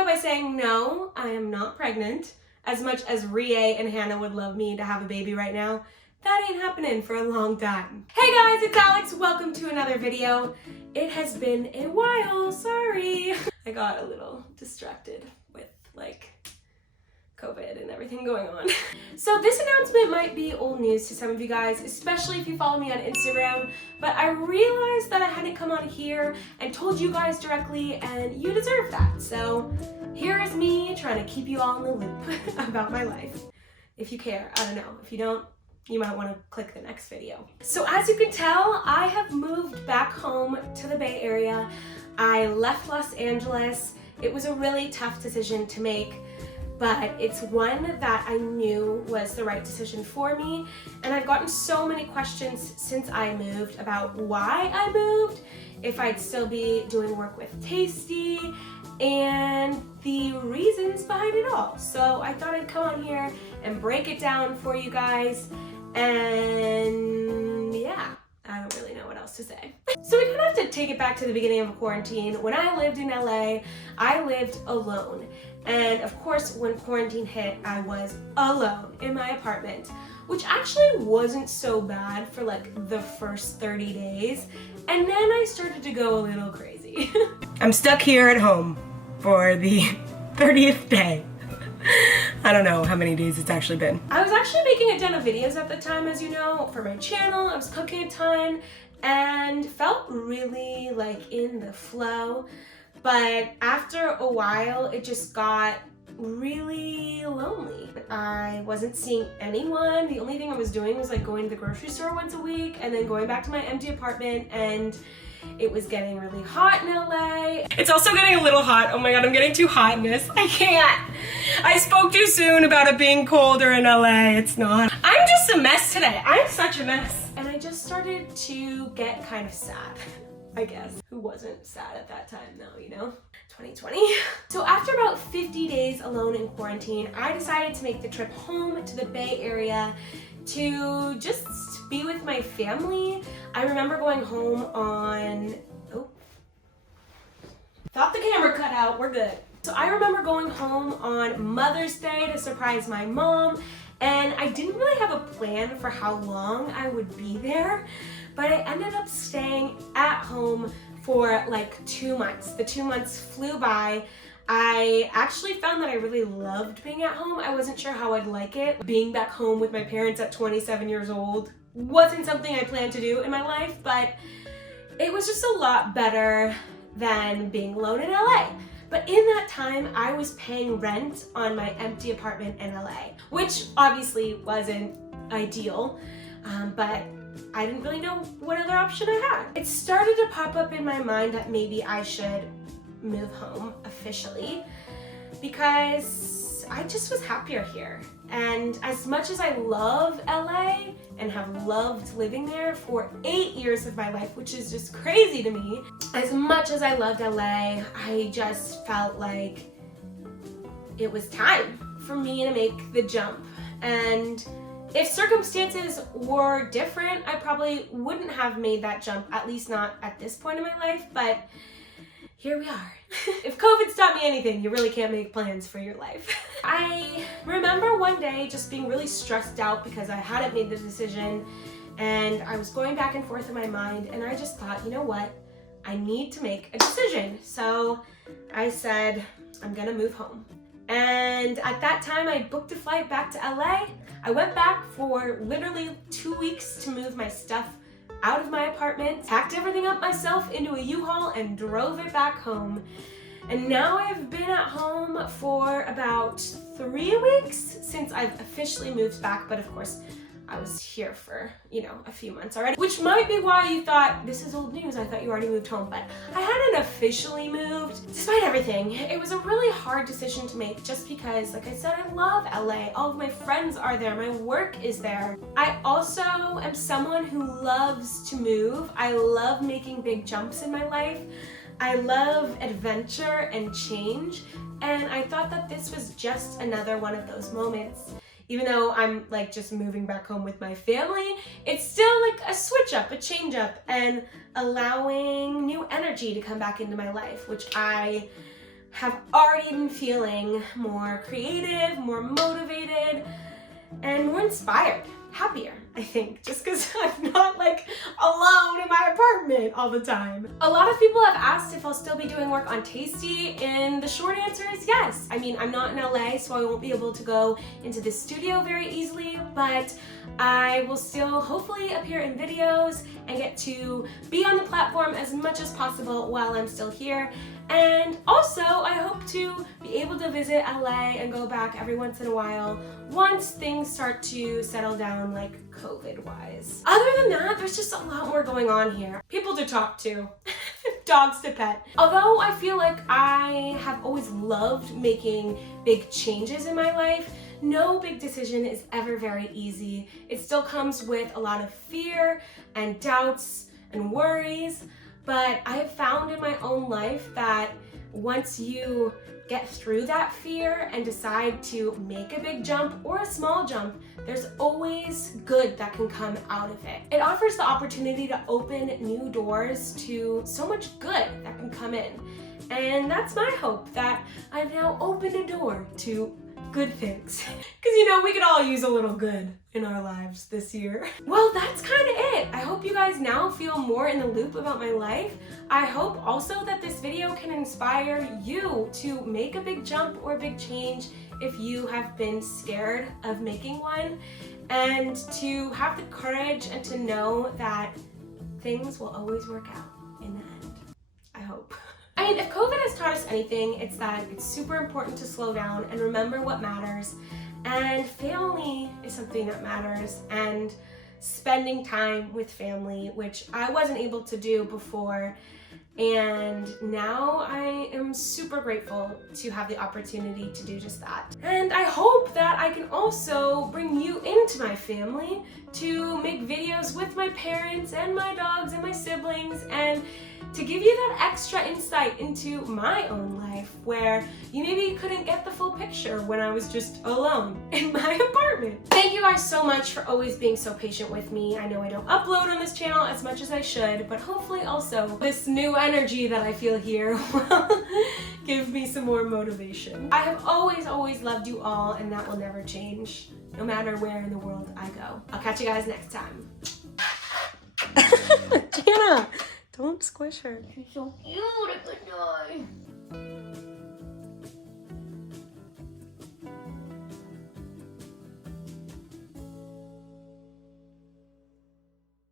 video by saying no, I am not pregnant. As much as Rie and Hannah would love me to have a baby right now, that ain't happening for a long time. Hey guys, it's Alex. Welcome to another video. It has been a while, sorry. I got a little distracted with COVID and everything going on. So this announcement might be old news to some of you guys, especially if you follow me on Instagram, but I realized that I hadn't come on here and told you guys directly, and you deserve that. So here is me trying to keep you all in the loop about my life. If you care, I don't know. If you don't, you might want to click the next video. So as you can tell, I have moved back home to the Bay Area. I left Los Angeles. It was a really tough decision to make, but it's one that I knew was the right decision for me. And I've gotten so many questions since I moved about why I moved, if I'd still be doing work with Tasty, and the reasons behind it all. So I thought I'd come on here and break it down for you guys. And yeah, I don't really know what else to say. So we kind of have to take it back to the beginning of quarantine. When I lived in LA, I lived alone. And of course, when quarantine hit, I was alone in my apartment, which actually wasn't so bad for like the first 30 days. And then I started to go a little crazy. I'm stuck here at home for the 30th day. I don't know how many days it's actually been. I was actually making a ton of videos at the time, as you know, for my channel. I was cooking a ton and felt really like in the flow. But after a while, it just got really lonely. I wasn't seeing anyone. The only thing I was doing was like going to the grocery store once a week and then going back to my empty apartment, and it was getting really hot in LA. It's also getting a little hot. Oh my God, I'm getting too hot in this. I can't. I spoke too soon about it being colder in LA. It's not. I'm just a mess today. I'm such a mess. And I just started to get kind of sad, I guess. Who wasn't sad at that time though, you know? 2020. So after about 50 days alone in quarantine, I decided to make the trip home to the Bay Area to just be with my family. I remember going home on, thought the camera cut out, we're good. So I remember going home on Mother's Day to surprise my mom, and I didn't really have a plan for how long I would be there, but I ended up staying at home for like 2 months. The 2 months flew by. I actually found that I really loved being at home. I wasn't sure how I'd like it. Being back home with my parents at 27 years old wasn't something I planned to do in my life, but it was just a lot better than being alone in LA. But in that time, I was paying rent on my empty apartment in LA, which obviously wasn't ideal, but I didn't really know what other option I had. It started to pop up in my mind that maybe I should move home officially because I just was happier here. And as much as I love LA and have loved living there for 8 years of my life, which is just crazy to me, as much as I loved LA, I just felt like it was time for me to make the jump. And if circumstances were different, I probably wouldn't have made that jump, at least not at this point in my life, but here we are. If COVID's taught me anything, you really can't make plans for your life. I remember one day just being really stressed out because I hadn't made the decision, and I was going back and forth in my mind, and I just thought, you know what? I need to make a decision. So I said, I'm gonna move home. And at that time, I booked a flight back to LA. I went back for literally 2 weeks to move my stuff out of my apartment, packed everything up myself into a U-Haul, and drove it back home. And now I've been at home for about 3 weeks since I've officially moved back, but of course I was here for, you know, a few months already, which might be why you thought this is old news. I thought you already moved home, but I hadn't officially moved. Despite everything, it was a really hard decision to make just because, like I said, I love LA. All of my friends are there. My work is there. I also am someone who loves to move. I love making big jumps in my life. I love adventure and change, and I thought that this was just another one of those moments. Even though I'm like just moving back home with my family, it's still like a switch up, a change up, and allowing new energy to come back into my life, which I have already been feeling more creative, more motivated, and more inspired, happier, I think, just because I'm not like alone in my apartment all the time. A lot of people have asked if I'll still be doing work on Tasty, and the short answer is yes. I mean, I'm not in LA, so I won't be able to go into the studio very easily, but I will still hopefully appear in videos and get to be on the platform as much as possible while I'm still here. And also, I hope to be able to visit LA and go back every once in a while once things start to settle down, like COVID-wise. Other than that, there's just a lot more going on here. People to talk to, dogs to pet. Although I feel like I have always loved making big changes in my life, no big decision is ever very easy. It still comes with a lot of fear and doubts and worries. But I have found in my own life that once you get through that fear and decide to make a big jump or a small jump, there's always good that can come out of it. It offers the opportunity to open new doors to so much good that can come in. And that's my hope, that I've now opened a door to good things. Because you know, we could all use a little good in our lives this year. Well, that's kind of it. I hope you guys now feel more in the loop about my life. I hope also that this video can inspire you to make a big jump or a big change if you have been scared of making one, and to have the courage and to know that things will always work out in the end. I hope. I mean, if COVID has taught us anything, it's that it's super important to slow down and remember what matters. And family is something that matters, and spending time with family, which I wasn't able to do before. And now I am super grateful to have the opportunity to do just that. And I hope that I can also bring you into my family to make videos with my parents and my dogs and my siblings, and to give you that extra insight into my own life where you maybe couldn't get the full picture when I was just alone in my apartment. Thank you guys so much for always being so patient with me. I know I don't upload on this channel as much as I should, but hopefully also this new energy that I feel here will give me some more motivation. I have always loved you all, and that will never change, no matter where in the world I go. I'll catch you guys next time. Jana! Don't squish her. She's so cute, I could die.